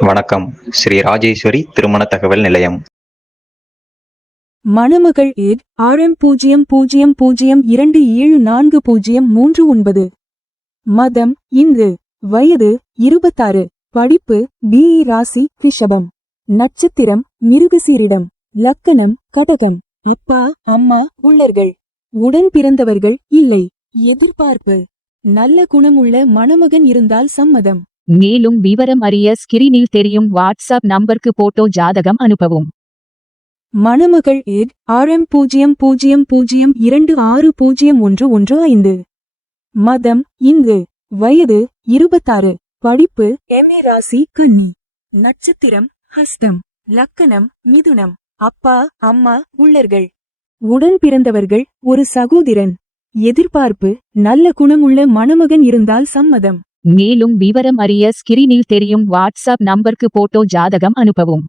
வணக்கம். ஸ்ரீ ராஜேஸ்வரி திருமண தகவல் நிலையம். மணமகள் ஏட் ஆர்எம் பூஜ்ஜியம் பூஜ்ஜியம் பூஜ்ஜியம் இரண்டு ஏழு நான்கு பூஜ்ஜியம் மூன்று ஒன்பது. மதம் இந்து. வயது இருபத்தாறு. படிப்பு பிஇ ராசி ரிஷபம். நட்சத்திரம் மிருகசீரிடம். லக்கணம் கடகம். அப்பா அம்மா உள்ளர்கள். உடன் பிறந்தவர்கள் இல்லை. எதிர்பார்ப்பு. நல்ல குணமுள்ள மணமகன் இருந்தால் சம்மதம். மேலும் விவரம் அறிய ஸ்கிரீனில் தெரியும் வாட்ஸ்அப் நம்பருக்கு போட்டோ ஜாதகம் அனுப்பவும். மணமகள் ஏட் ஆர்எம் பூஜ்ஜியம் பூஜ்ஜியம் பூஜ்ஜியம் இரண்டு ஆறு பூஜ்ஜியம் ஒன்று ஒன்று ஐந்து. மதம் இந்து வயது இருபத்தாறு. படிப்பு எம்ஏ ராசி கன்னி. நட்சத்திரம் ஹஸ்தம். லக்கணம் மிதுனம். அப்பா அம்மா உள்ளர்கள். உடன் பிறந்தவர்கள் ஒரு சகோதரன். எதிர்பார்ப்பு நல்ல குணமுள்ள மணமகன் இருந்தால் சம்மதம். மேலும் விவரம் அறிய ஸ்கிரீனில் தெரியும் வாட்ஸ்அப் நம்பருக்கு போட்டோ ஜாதகம் அனுப்பவும்.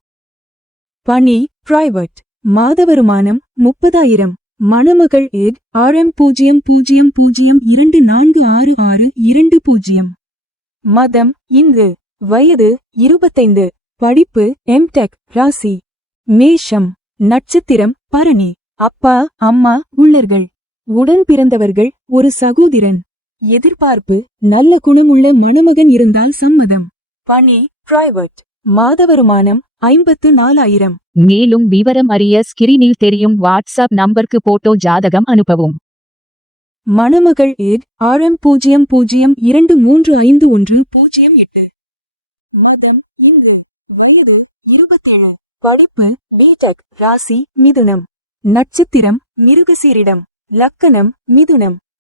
பணி பிரைவேட் மாத வருமானம் முப்பதாயிரம். மணமகள் எட் ஆர்எம் பூஜ்ஜியம் பூஜ்ஜியம் பூஜ்ஜியம் இரண்டு நான்கு ஆறு ஆறு இரண்டு பூஜ்ஜியம். மதம் இந்து வயது இருபத்தைந்து. படிப்பு எம்டெக் ராசி. மேஷம் நட்சத்திரம் பரணி. அப்பா அம்மா உள்ளர்கள். உடன் பிறந்தவர்கள் ஒரு சகோதரன். எதிர்பார்ப்பு நல்ல குணமுள்ள மணமகன் இருந்தால் சம்மதம். பணி பிரைவேட் மாத வருமானம் ஐம்பத்து நாலாயிரம். மேலும் விவரம் அறிய ஸ்கிரீனில் தெரியும் வாட்ஸ்அப் நம்பருக்கு போட்டோ ஜாதகம் அனுப்பவும். மணமகள் ஏட் ஆர்எம் பூஜ்ஜியம் பூஜ்ஜியம் இரண்டு மூன்று ஐந்து ஒன்று பூஜ்ஜியம் எட்டு. மதம் இந்து வயது இருபத்தேழு. படிப்பு பிடெக் ராசி மிதுனம். நட்சத்திரம் மிருகசீரிடம். லக்கணம் மிதுனம்.